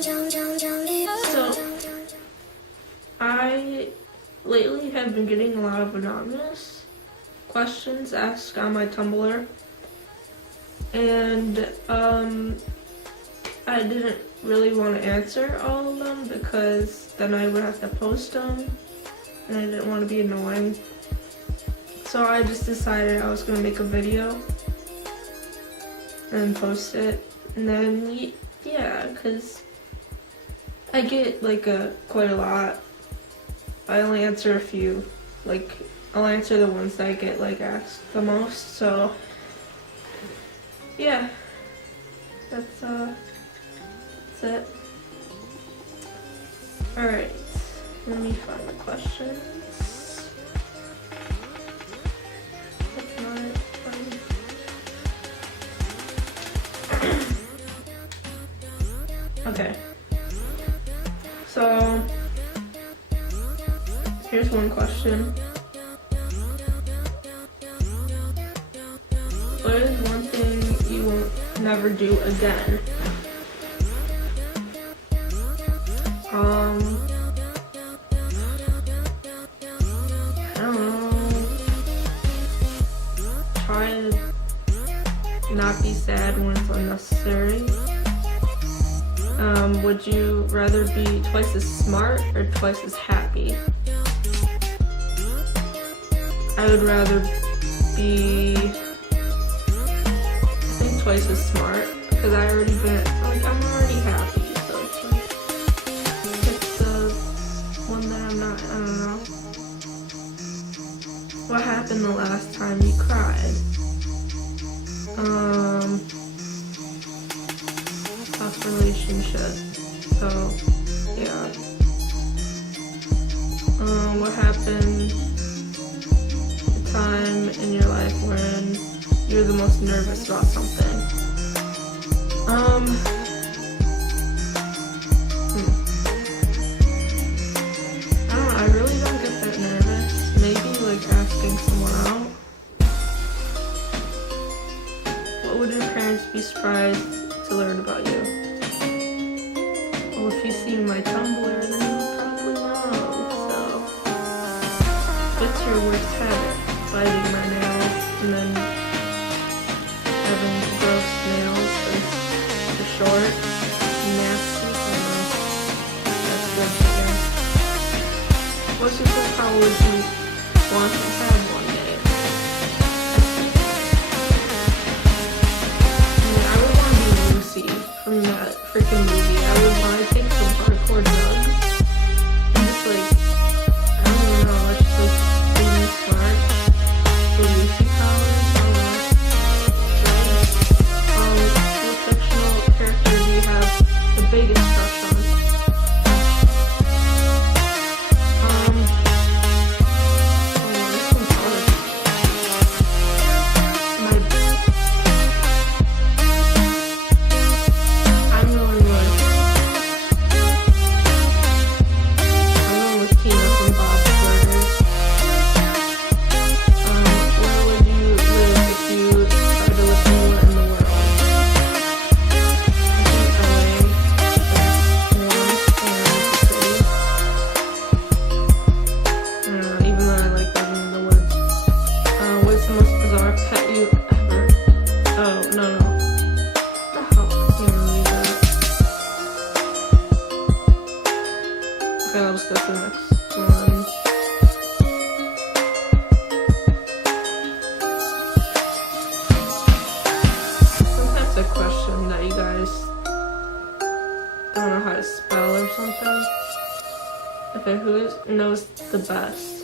So, I lately have been getting a lot of anonymous questions asked on my Tumblr, and I didn't really want to answer all of them because then I would have to post them, and I didn't want to be annoying. So I just decided I was going to make a video and post it, and then yeah, because I get like quite a lot. I only answer a few, like I'll answer the ones that I get like asked the most. So yeah, that's it. All right, let me find the questions. That's not it. Okay, so here's one question. What is one thing you will never do again? I don't know. Try to not be sad when it's unnecessary. Would you rather be twice as smart or twice as happy? I would rather be, I think, twice as smart, because I'm already happy, so it's the one that I'm not, I don't know. What happened the last time you cried? Tough relationship, so yeah. What happened a time in your life when you're the most nervous about something? I don't know, I really don't get that nervous. Maybe like asking someone out. What would your parents be surprised to learn about you? Well, if you've seen my Tumblr, then you probably know. So, what's your worst habit? Biting my nails and then having gross nails because they're short and nasty. That's good, I guess. What's your superpower would you want to have one day? I would want to be Lucy from that freaking movie. I would want to take some hardcore drugs and just like, I don't even know, it's just like being smart. The Lucy powers, I don't know. What fictional character do you have the biggest crush on? This one's hard. I'm going with Tina from Bob's Burgers. Where would you live if you tried to live anywhere in the world? I think LA, that's warm and pretty. I don't know, even though I like living in the woods. What's the most bizarre pet you ever? Oh, no. What the hell? I can't even read that. Okay, I'll just go to the next one. Sometimes a question that you guys don't know how to spell or something. Okay, who knows the best?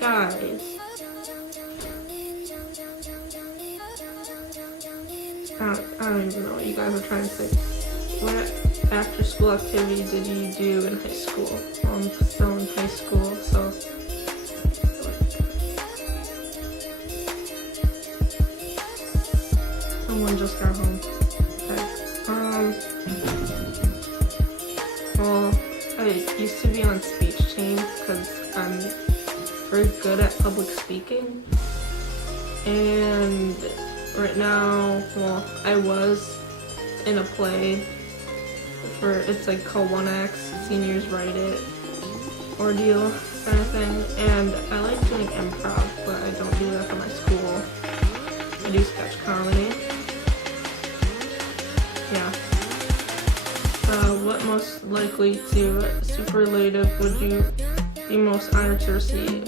Guys. I don't even know what you guys are trying to say. What after school activity did you do in high school? I'm still in high school, so. Someone just got home. Okay. Well, I used to be on speech team because I'm very good at public speaking. And right now, well, I was in a play it's like called One Acts, Seniors Write It ordeal kind of thing. And I like doing improv, but I don't do that for my school. I do sketch comedy. Yeah. What most likely to superlative would you be most honored to receive?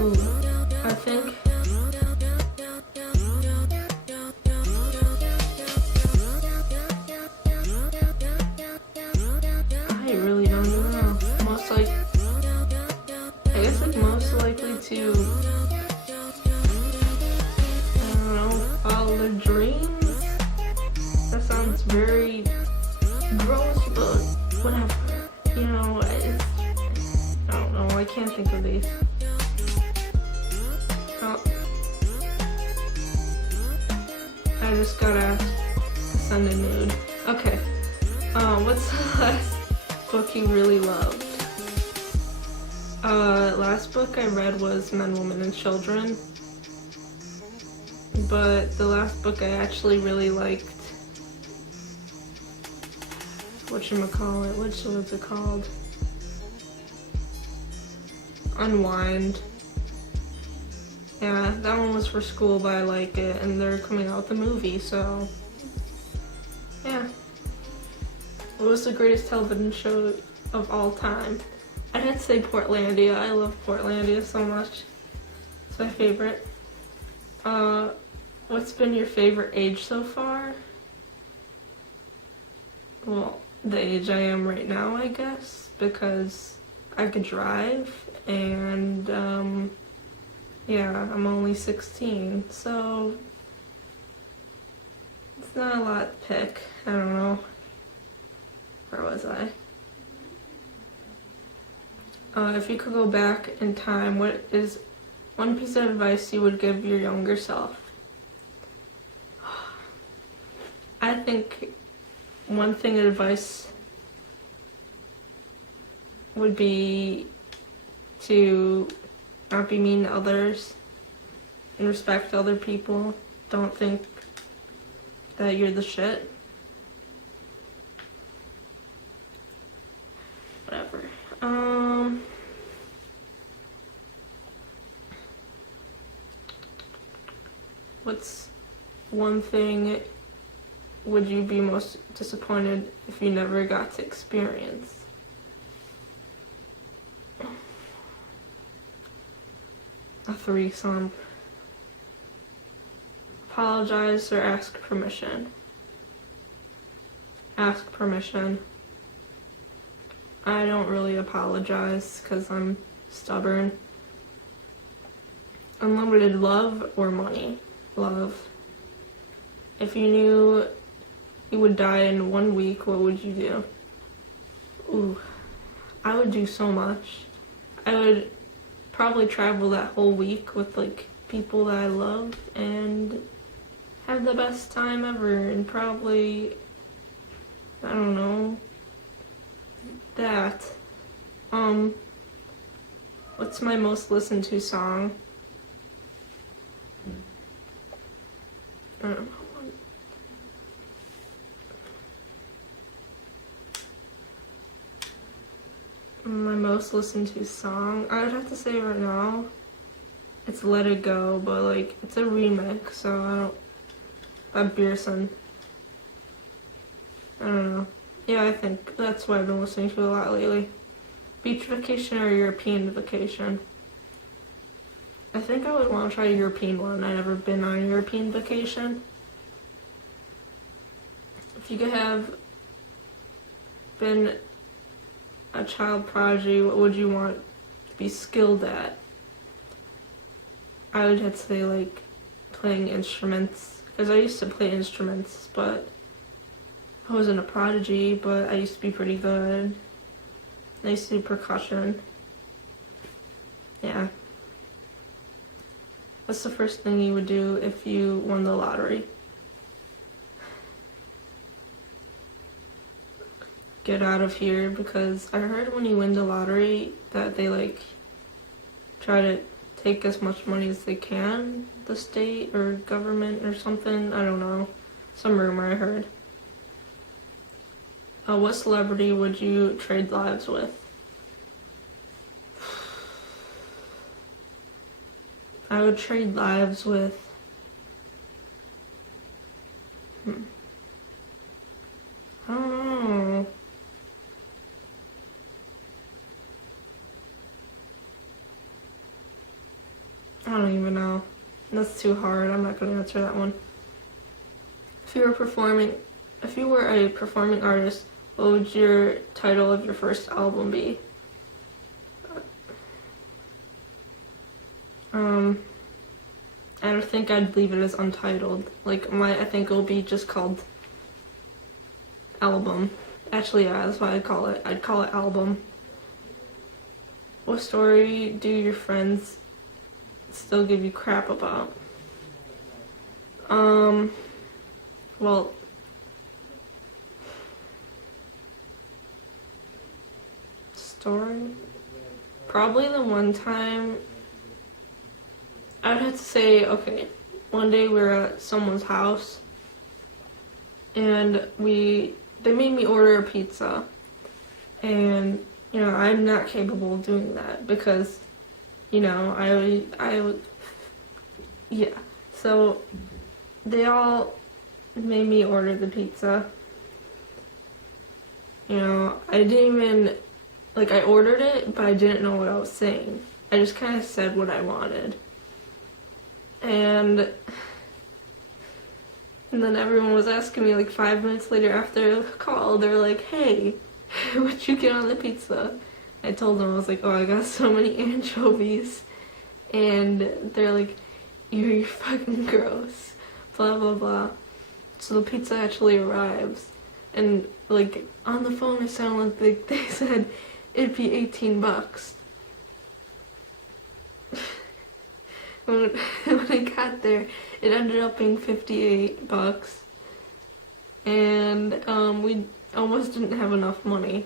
Ooh, I think I really don't even know. I guess like most likely to, I don't know, follow their dreams. That sounds very gross, but whatever. You know, I don't know, I can't think of these. Oh. I just got asked to send a nude. Okay. What's the last book you really loved? Last book I read was Men, Women, and Children. But the last book I actually really liked, whatchamacallit, which was it called? Unwind. Yeah, that one was for school, but I like it, and they're coming out with a movie, so yeah. What was the greatest television show of all time? I'd have to say Portlandia. I love Portlandia so much. It's my favorite. What's been your favorite age so far? Well, the age I am right now, I guess, because I could drive, and yeah, I'm only 16, so it's not a lot to pick. I don't know. Where was I? If you could go back in time, what is one piece of advice you would give your younger self? I think one thing of advice would be to not be mean to others and respect other people. Don't think that you're the shit. Whatever. What's one thing would you be most disappointed if you never got to experience? A threesome. Apologize or ask permission? Ask permission. I don't really apologize because I'm stubborn. Unlimited love or money? Love. If you knew you would die in 1 week, what would you do? Ooh, I would do so much. I would probably travel that whole week with like people that I love and have the best time ever, and probably, I don't know, that. What's my most listened to song? I don't know. My most listened to song, I would have to say right now, it's Let It Go, but like, it's a remix, so I don't, by Beerson. I don't know. Yeah, I think that's what I've been listening to a lot lately. Beach vacation or European vacation? I think I would want to try a European one. I've never been on a European vacation. If you could have been a child prodigy, what would you want to be skilled at? I would have to say like playing instruments, because I used to play instruments, but I wasn't a prodigy, but I used to be pretty good. I used to do percussion. Yeah. What's the first thing you would do if you won the lottery? Get out of here, because I heard when you win the lottery that they like try to take as much money as they can, the state or government or something, I don't know. Some rumor I heard. What celebrity would you trade lives with? I would trade lives with... I don't know. I don't even know. That's too hard. I'm not going to answer that one. If you were a performing artist, what would your title of your first album be? I don't think I'd leave it as untitled. Like, I think it'll be just called album. Actually, yeah, that's what I'd call it. I'd call it album. What story do your friends still give you crap about? Well, story? Probably the one time, I'd have to say, okay, one day we were at someone's house, and they made me order a pizza, and, you know, I'm not capable of doing that, because, you know, yeah, so they all made me order the pizza. You know, I didn't even, like, I ordered it, but I didn't know what I was saying. I just kind of said what I wanted. And then everyone was asking me, like, 5 minutes later after the call, they were like, hey, what'd you get on the pizza? I told them, I was like, oh, I got so many anchovies. And they're like, you're fucking gross. Blah, blah, blah. So the pizza actually arrives. And, like, on the phone it sounded like they said it'd be $18. When I got there, it ended up being $58. And we almost didn't have enough money.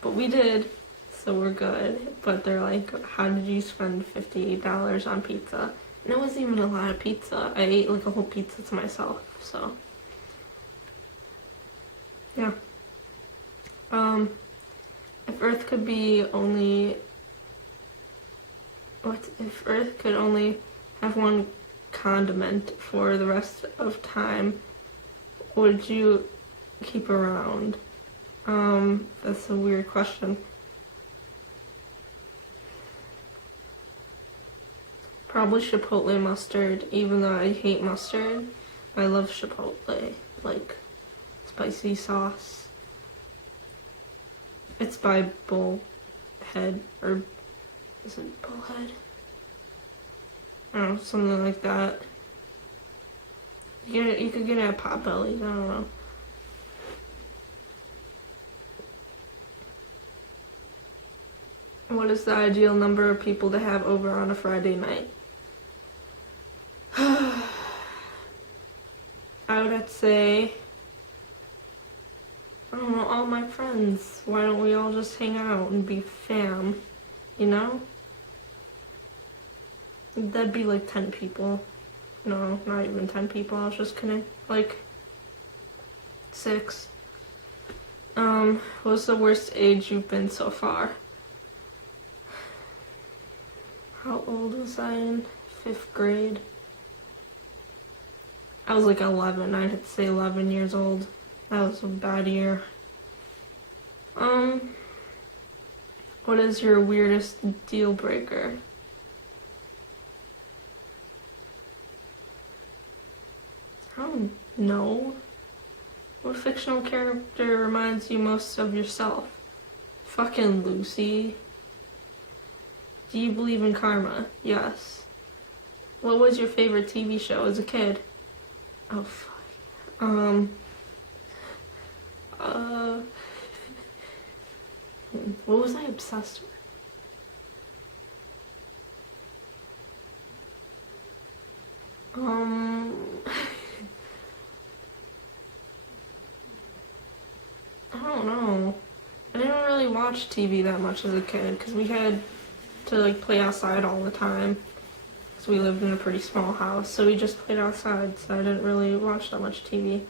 But we did, so we're good. But they're like, how did you spend $58 on pizza? And it wasn't even a lot of pizza. I ate like a whole pizza to myself, so. Yeah. If Earth could only have one condiment for the rest of time, would you keep around? That's a weird question. Probably chipotle mustard, even though I hate mustard. I love chipotle, like spicy sauce. It's by Bullhead, or is it Bullhead? I don't know, something like that. You could get it at Potbelly's, I don't know. What is the ideal number of people to have over on a Friday night? I would have to say, I don't know, all my friends. Why don't we all just hang out and be fam, you know? That'd be like 10 people. No, not even 10 people, I was just kidding. Like, 6. What's the worst age you've been so far? How old was I in 5th grade? I was like 11. I'd have to say 11 years old. That was a bad year. What is your weirdest deal breaker? I don't know. What fictional character reminds you most of yourself? Fucking Lucy. Do you believe in karma? Yes. What was your favorite TV show as a kid? Oh, fuck. What was I obsessed with? I don't know. I didn't really watch TV that much as a kid because we had to like play outside all the time. because we lived in a pretty small house, so we just played outside, so I didn't really watch that much TV.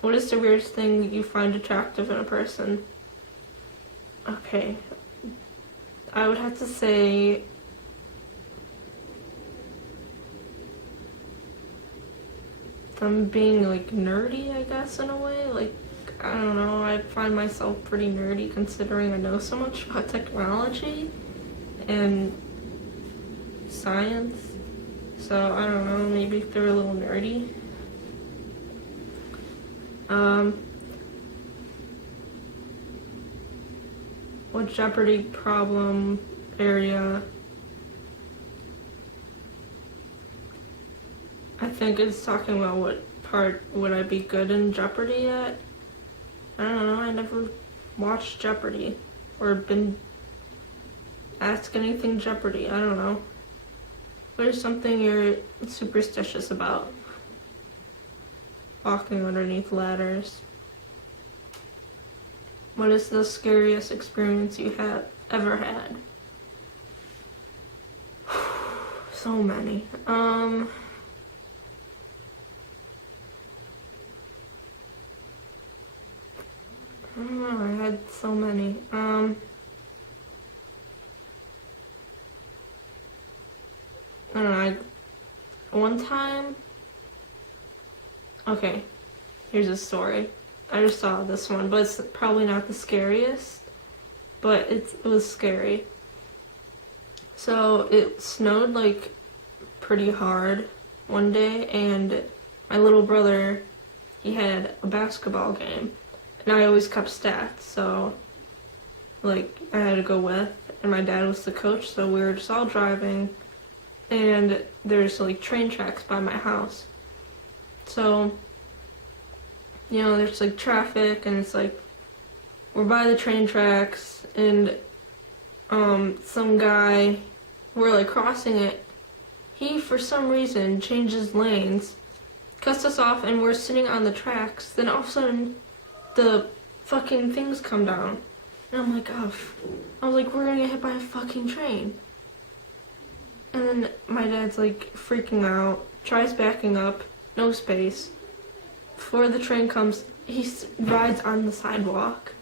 What is the weirdest thing you find attractive in a person? Okay, I would have to say them being like nerdy, I guess, in a way. Like, I don't know, I find myself pretty nerdy considering I know so much about technology and science. So I don't know, maybe if they're a little nerdy. What Jeopardy problem area? I think it's talking about what part would I be good in Jeopardy at? I don't know, I never watched Jeopardy or been asked anything Jeopardy. I don't know. What is something you're superstitious about? Walking underneath ladders. What is the scariest experience you have ever had? So many. I don't know, I had so many. I don't know, one time, okay, here's a story. I just saw this one, but it's probably not the scariest, but it was scary. So it snowed like pretty hard one day, and my little brother, he had a basketball game, and I always kept stats, so like I had to go with, and my dad was the coach, so we were just all driving, and there's like train tracks by my house. So, you know, there's like traffic, and it's like we're by the train tracks, and some guy, we're like crossing it. He, for some reason, changes lanes, cuts us off, and we're sitting on the tracks. Then all of a sudden, the fucking things come down. And I'm like, oh, I was like, we're gonna get hit by a fucking train. And then my dad's like freaking out, tries backing up, no space. Before the train comes, he rides on the sidewalk.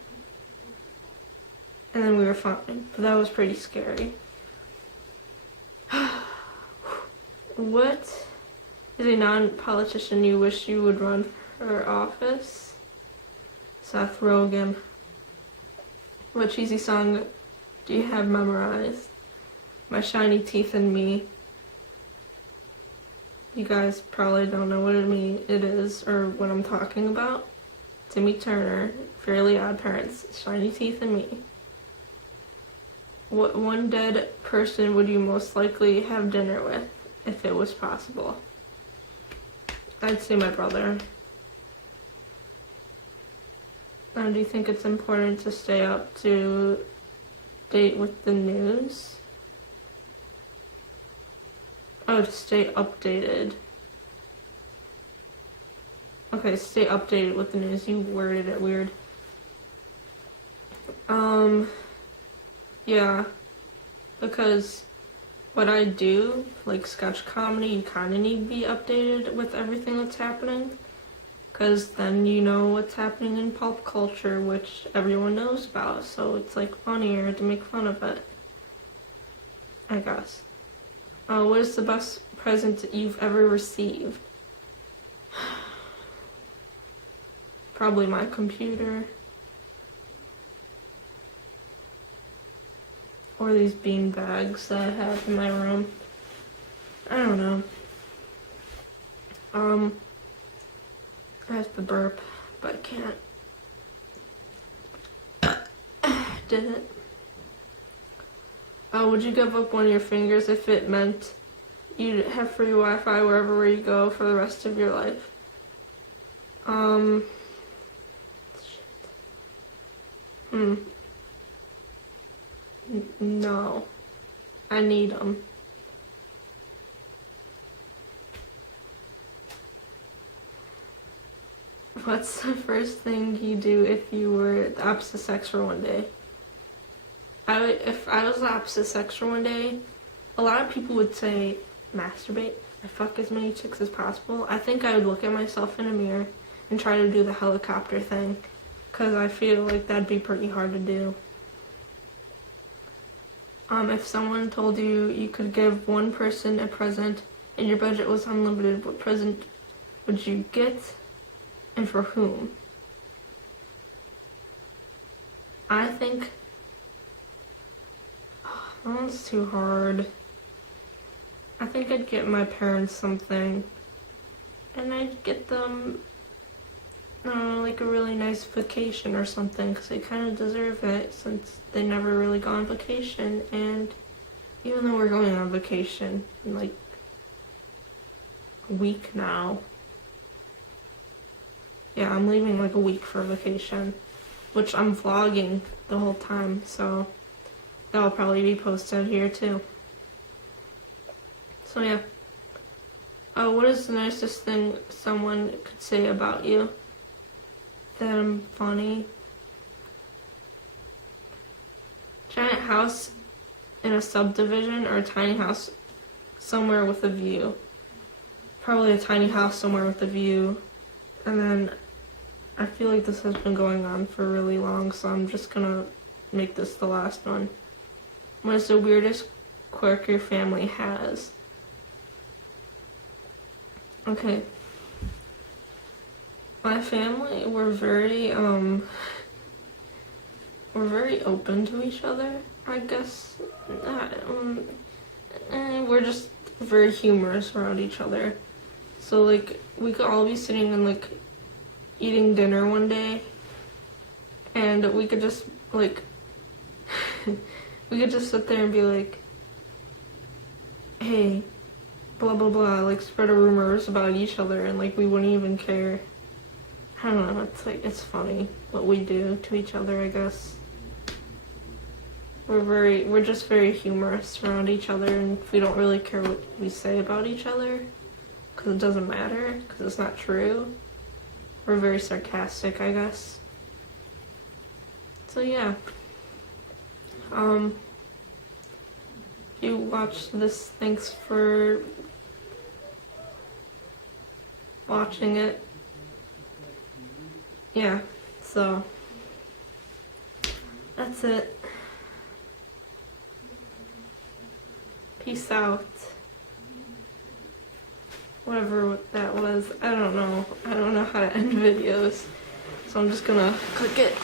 And then we were fine, but that was pretty scary. What is a non-politician you wish you would run for office? Seth Rogen. What cheesy song do you have memorized? My Shiny Teeth and Me. You guys probably don't know what it is or what I'm talking about. Timmy Turner, Fairly Odd Parents, Shiny Teeth and Me. What one dead person would you most likely have dinner with if it was possible? I'd say my brother. Do you think it's important to stay up to date with the news? Oh, to stay updated. Okay, stay updated with the news. You worded it weird. Yeah. Because what I do, like sketch comedy, you kind of need to be updated with everything that's happening. Because then you know what's happening in pop culture, which everyone knows about. So it's like funnier to make fun of it, I guess. What is the best present you've ever received? Probably my computer. Or these bean bags that I have in my room. I don't know. I have to burp, but I can't. Did it. Would you give up one of your fingers if it meant you'd have free Wi-Fi wherever you go for the rest of your life? No. I need them. What's the first thing you do if you were the opposite sex for one day? If I was the opposite sex for one day, a lot of people would say masturbate. I fuck as many chicks as possible. I think I would look at myself in a mirror and try to do the helicopter thing, because I feel like that'd be pretty hard to do. If someone told you you could give one person a present and your budget was unlimited, what present would you get and for whom? I think that one's too hard. I think I'd get my parents something, and I'd get them, I don't know, like a really nice vacation or something, because they kind of deserve it since they never really go on vacation. And even though we're going on vacation in like a week now, yeah, I'm leaving like a week for vacation, which I'm vlogging the whole time, so that'll probably be posted here too. So yeah. What is the nicest thing someone could say about you? That I'm funny. Giant house in a subdivision or a tiny house somewhere with a view? Probably a tiny house somewhere with a view. And then I feel like this has been going on for really long, so I'm just gonna make this the last one. What is the weirdest quirk your family has? Okay. My family, we're very open to each other, I guess. We're just very humorous around each other. So, like, we could all be sitting and, like, eating dinner one day, and we could just, like, we could just sit there and be like, hey, blah, blah, blah, like, spread rumors about each other, and, like, we wouldn't even care. I don't know, it's, like, it's funny what we do to each other, I guess. We're just very humorous around each other, and we don't really care what we say about each other, because it doesn't matter, because it's not true. We're very sarcastic, I guess. So yeah. If you watched this, thanks for watching it. Yeah, so that's it. Peace out. Whatever that was. I don't know. I don't know how to end videos. So I'm just gonna click it.